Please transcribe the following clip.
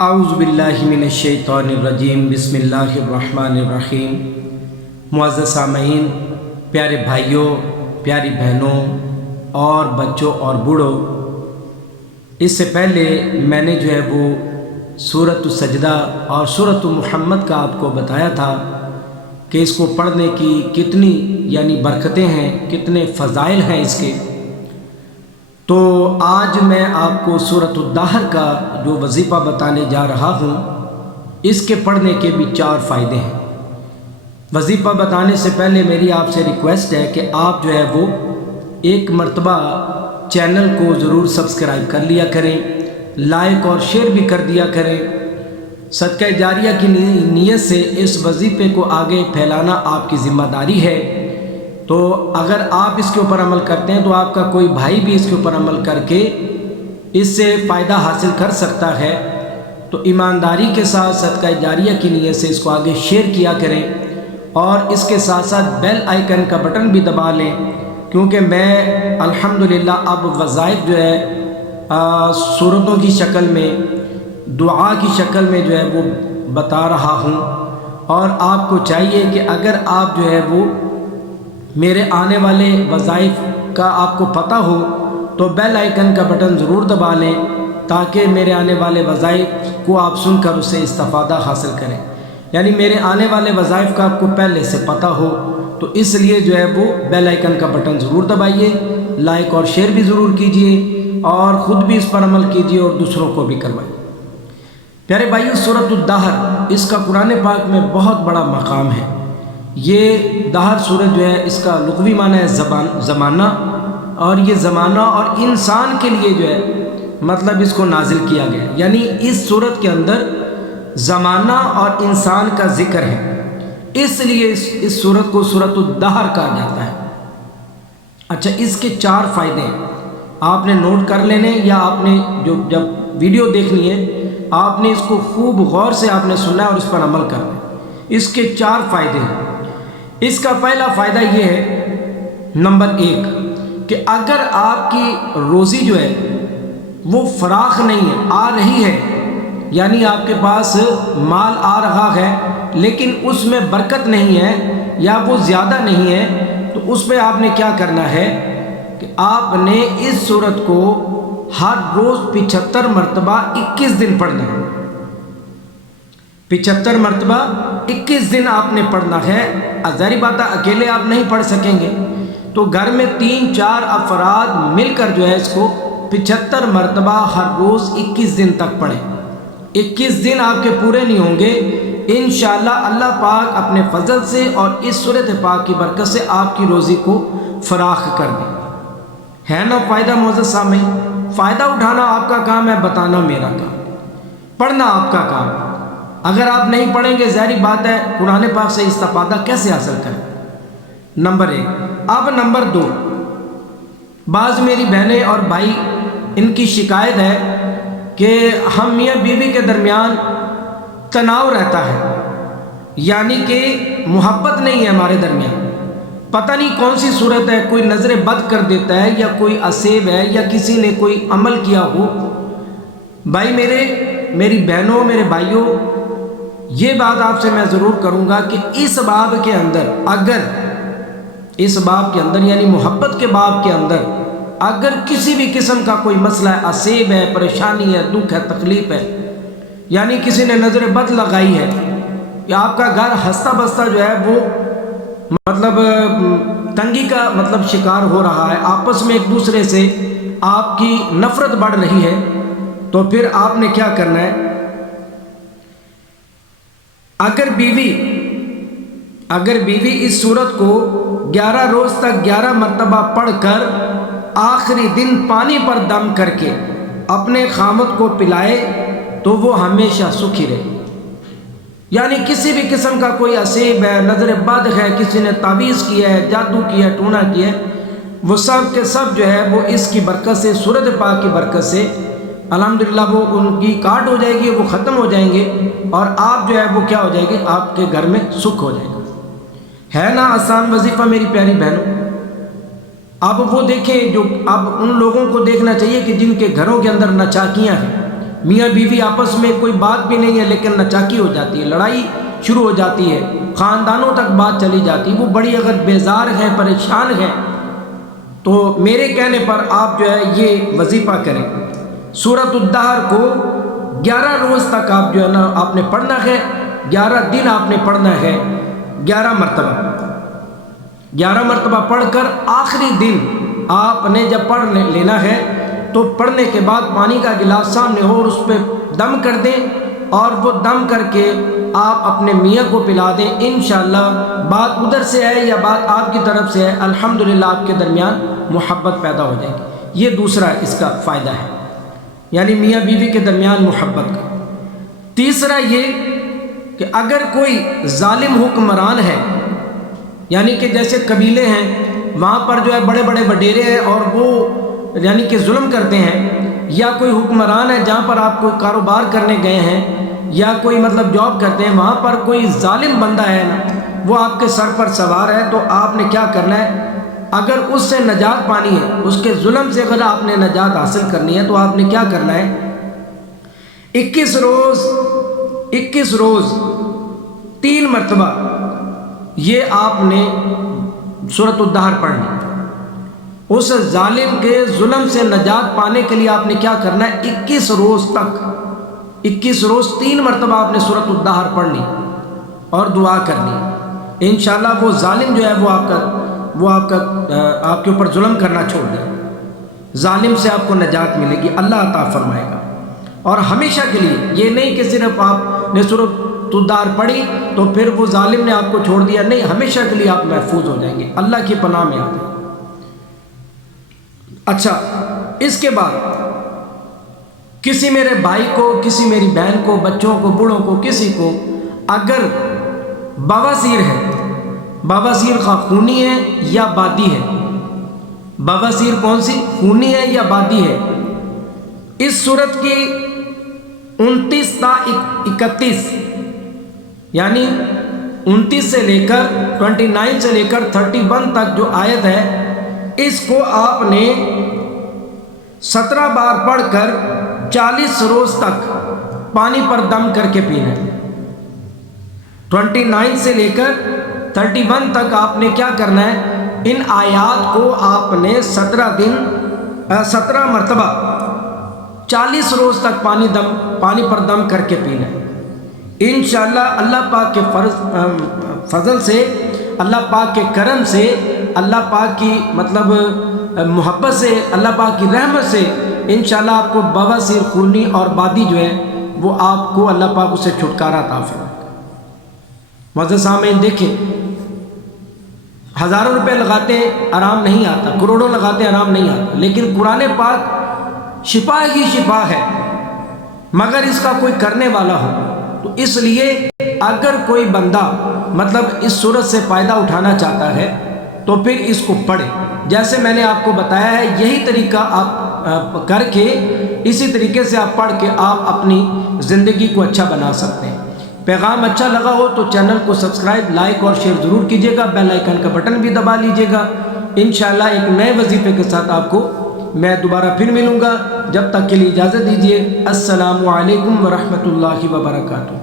اعوذ باللہ من الشیطان الرجیم، بسم اللہ الرحمن الرحیم۔ معزز سامعین، پیارے بھائیوں، پیاری بہنوں اور بچوں اور بوڑھوں، اس سے پہلے میں نے وہ سورۃ السجدہ اور سورۃ محمد کا آپ کو بتایا تھا کہ اس کو پڑھنے کی کتنی برکتیں ہیں، کتنے فضائل ہیں اس کے۔ تو آج میں آپ کو سورۃ الدہر کا جو وظیفہ بتانے جا رہا ہوں، اس کے پڑھنے کے بھی 4 فائدے ہیں۔ وظیفہ بتانے سے پہلے میری آپ سے ریکویسٹ ہے کہ آپ وہ ایک مرتبہ چینل کو ضرور سبسکرائب کر لیا کریں، لائک اور شیئر بھی کر دیا کریں۔ صدقہ جاریہ کی نیت سے اس وظیفے کو آگے پھیلانا آپ کی ذمہ داری ہے۔ تو اگر آپ اس کے اوپر عمل کرتے ہیں تو آپ کا کوئی بھائی بھی اس کے اوپر عمل کر کے اس سے فائدہ حاصل کر سکتا ہے۔ تو ایمانداری کے ساتھ صدقہ جاریہ کی نیت سے اس کو آگے شیئر کیا کریں، اور اس کے ساتھ ساتھ بیل آئیکن کا بٹن بھی دبا لیں، کیونکہ میں الحمدللہ اب وظائف صورتوں کی شکل میں، دعا کی شکل میں وہ بتا رہا ہوں۔ اور آپ کو چاہیے کہ اگر آپ وہ میرے آنے والے وظائف کا آپ کو پتہ ہو تو بیل آئیکن کا بٹن ضرور دبا لیں، تاکہ میرے آنے والے وظائف کو آپ سن کر اس سے استفادہ حاصل کریں۔ میرے آنے والے وظائف کا آپ کو پہلے سے پتہ ہو، تو اس لیے وہ بیل آئیکن کا بٹن ضرور دبائیے، لائک اور شیئر بھی ضرور کیجئے، اور خود بھی اس پر عمل کیجئے اور دوسروں کو بھی کروائیے۔ پیارے بھائیو، سورۃ الدہر اس کا قرآن پاک میں بہت بڑا مقام ہے۔ یہ دہر سورت اس کا لغوی معنی ہے زمانہ، اور یہ زمانہ اور انسان کے لیے مطلب اس کو نازل کیا گیا، اس سورت کے اندر زمانہ اور انسان کا ذکر ہے، اس لیے اس سورت کو سورۃ الدہر کہا جاتا ہے۔ اچھا، اس کے 4 فائدے ہیں، آپ نے نوٹ کر لینے، یا آپ نے جب ویڈیو دیکھنی ہے آپ نے اس کو خوب غور سے آپ نے سننا ہے اور اس پر عمل کرنا ہے۔ اس کے 4 فائدے ہیں۔ اس کا پہلا فائدہ یہ ہے، نمبر 1، کہ اگر آپ کی روزی وہ فراخ نہیں ہے، آ رہی ہے، آپ کے پاس مال آ رہا ہے لیکن اس میں برکت نہیں ہے یا وہ زیادہ نہیں ہے، تو اس پہ آپ نے کیا کرنا ہے کہ آپ نے اس سورت کو ہر روز 75 مرتبہ 21 دن پڑھنا ہے۔ 75 مرتبہ 21 دن آپ نے پڑھنا ہے۔ ظاہری بات ہے اکیلے آپ نہیں پڑھ سکیں گے، تو گھر میں 3-4 افراد مل کر اس کو 75 مرتبہ ہر روز 21 دن تک پڑھیں۔ 21 دن آپ کے پورے نہیں ہوں گے، انشاءاللہ اللہ پاک اپنے فضل سے اور اس سورۃ پاک کی برکت سے آپ کی روزی کو فراخ کر دیں۔ ہے نا فائدہ معزز سامعین؟ فائدہ اٹھانا آپ کا کام ہے، بتانا میرا کام، پڑھنا آپ کا کام۔ اگر آپ نہیں پڑھیں گے، ظاہری بات ہے قرآن پاک سے استفادہ کیسے حاصل کریں؟ نمبر 1۔ اب نمبر 2، بعض میری بہنیں اور بھائی ان کی شکایت ہے کہ ہم میاں بیوی کے درمیان تناؤ رہتا ہے، کہ محبت نہیں ہے ہمارے درمیان، پتہ نہیں کون سی صورت ہے، کوئی نظر بد کر دیتا ہے، یا کوئی عصیب ہے، یا کسی نے کوئی عمل کیا ہو۔ بھائی میری بہنوں، میرے بھائیوں، یہ بات آپ سے میں ضرور کروں گا کہ اس باب کے اندر، اگر اس باب کے اندر محبت کے باب کے اندر اگر کسی بھی قسم کا کوئی مسئلہ ہے، عصیب ہے، پریشانی ہے، دکھ ہے، تکلیف ہے، کسی نے نظر بد لگائی ہے، یا آپ کا گھر ہنستا بستا وہ تنگی کا شکار ہو رہا ہے، آپس میں ایک دوسرے سے آپ کی نفرت بڑھ رہی ہے، تو پھر آپ نے کیا کرنا ہے؟ اگر بیوی اس سورت کو 11 روز تک 11 مرتبہ پڑھ کر آخری دن پانی پر دم کر کے اپنے خامد کو پلائے تو وہ ہمیشہ سکھی رہے۔ کسی بھی قسم کا کوئی عصیب ہے، نظر بد ہے، کسی نے تعویذ کیا ہے، جادو کیا ہے، ٹونا کیا ہے، وہ سب کے سب وہ اس کی برکت سے، سورۃ پاک کی برکت سے الحمدللہ وہ ان کی کاٹ ہو جائے گی، وہ ختم ہو جائیں گے، اور آپ وہ کیا ہو جائے گی، آپ کے گھر میں سکھ ہو جائے گا۔ ہے نا آسان وظیفہ میری پیاری بہنوں؟ اب وہ دیکھیں، اب ان لوگوں کو دیکھنا چاہیے کہ جن کے گھروں کے اندر نچاکیاں ہیں، میاں بیوی آپس میں کوئی بات بھی نہیں ہے لیکن نچاکی ہو جاتی ہے، لڑائی شروع ہو جاتی ہے، خاندانوں تک بات چلی جاتی ہے، وہ بڑی اگر بیزار ہیں، پریشان ہیں، تو میرے کہنے پر آپ جو ہے یہ وظیفہ کریں۔ سورۃ الدہر کو 11 روز تک آپ جو ہے نا آپ نے پڑھنا ہے، 11 دن آپ نے پڑھنا ہے، 11 مرتبہ پڑھ کر آخری دن آپ نے جب پڑھ لینا ہے تو پڑھنے کے بعد پانی کا گلاس سامنے ہو اور اس پہ دم کر دیں، اور وہ دم کر کے آپ اپنے میاں کو پلا دیں۔ انشاءاللہ بات ادھر سے ہے یا بات آپ کی طرف سے ہے، الحمدللہ آپ کے درمیان محبت پیدا ہو جائے گی۔ یہ دوسرا اس کا فائدہ ہے، یعنی میاں بیوی کے درمیان محبت کا۔ تیسرا یہ کہ اگر کوئی ظالم حکمران ہے، یعنی کہ جیسے قبیلے ہیں وہاں پر جو ہے بڑے بڑے وڈیرے ہیں اور وہ یعنی کہ ظلم کرتے ہیں، یا کوئی حکمران ہے جہاں پر آپ کوئی کاروبار کرنے گئے ہیں یا کوئی مطلب جاب کرتے ہیں، وہاں پر کوئی ظالم بندہ ہے نا، وہ آپ کے سر پر سوار ہے، تو آپ نے کیا کرنا ہے؟ اگر اس سے نجات پانی ہے، اس کے ظلم سے اگر آپ نے نجات حاصل کرنی ہے، تو آپ نے کیا کرنا ہے؟ 21 روز 3 مرتبہ یہ آپ نے سورۃ الدہر پڑھنی۔ اس ظالم کے ظلم سے نجات پانے کے لیے آپ نے کیا کرنا ہے؟ 21 روز تک 21 روز 3 مرتبہ آپ نے سورۃ الدہر پڑھنی اور دعا کرنی۔ انشاءاللہ وہ ظالم جو ہے وہ آپ کے اوپر ظلم کرنا چھوڑ دے، ظالم سے آپ کو نجات ملے گی، اللہ عطا فرمائے گا۔ اور ہمیشہ کے لیے یہ نہیں کہ صرف آپ نے سورۃ الدہر پڑھی تو پھر وہ ظالم نے آپ کو چھوڑ دیا، نہیں، ہمیشہ کے لیے آپ محفوظ ہو جائیں گے، اللہ کی پناہ میں آتے ہیں۔ اچھا، اس کے بعد کسی میرے بھائی کو، کسی میری بہن کو، بچوں کو، بوڑھوں کو، کسی کو اگر بواسیر ہے، بواسیر خواہ خونی ہے یا بادی ہے، بواسیر کون سی، خونی ہے یا بادی ہے، اس صورت کی 29 تا 31 یعنی 29 سے لے کر 29 سے لے کر 31 تک جو آیت ہے، اس کو آپ نے 17 بار پڑھ کر 40 روز تک پانی پر دم کر کے پینا ہے۔ 29 سے لے کر 31 تک آپ نے کیا کرنا ہے؟ ان آیات کو آپ نے 17 مرتبہ 40 روز تک پانی پر دم کر کے پینا ہے۔ انشاءاللہ اللہ پاک کے فضل سے، اللہ پاک کے کرم سے، اللہ پاک کی مطلب محبت سے، اللہ پاک کی رحمت سے انشاءاللہ آپ کو بواسیر، خونی اور بادی جو ہے وہ آپ کو اللہ پاک اسے چھٹکارا عطا فرمائے۔ معزز سامعین، دیکھیں، ہزاروں روپے لگاتے آرام نہیں آتا، کروڑوں لگاتے آرام نہیں آتا، لیکن قرآن پاک شفا ہی شفا ہے، مگر اس کا کوئی کرنے والا ہو۔ تو اس لیے اگر کوئی بندہ مطلب اس صورت سے فائدہ اٹھانا چاہتا ہے تو پھر اس کو پڑھے، جیسے میں نے آپ کو بتایا ہے، یہی طریقہ آپ کر کے، اسی طریقے سے آپ پڑھ کے آپ اپنی زندگی کو اچھا بنا سکتے ہیں۔ پیغام اچھا لگا ہو تو چینل کو سبسکرائب، لائک اور شیئر ضرور کیجیے گا، بیل آئیکن کا بٹن بھی دبا لیجیے گا۔ انشاءاللہ ایک نئے وظیفے کے ساتھ آپ کو میں دوبارہ پھر ملوں گا، جب تک کے لیے اجازت دیجیے۔ السلام علیکم ورحمۃ اللہ وبرکاتہ۔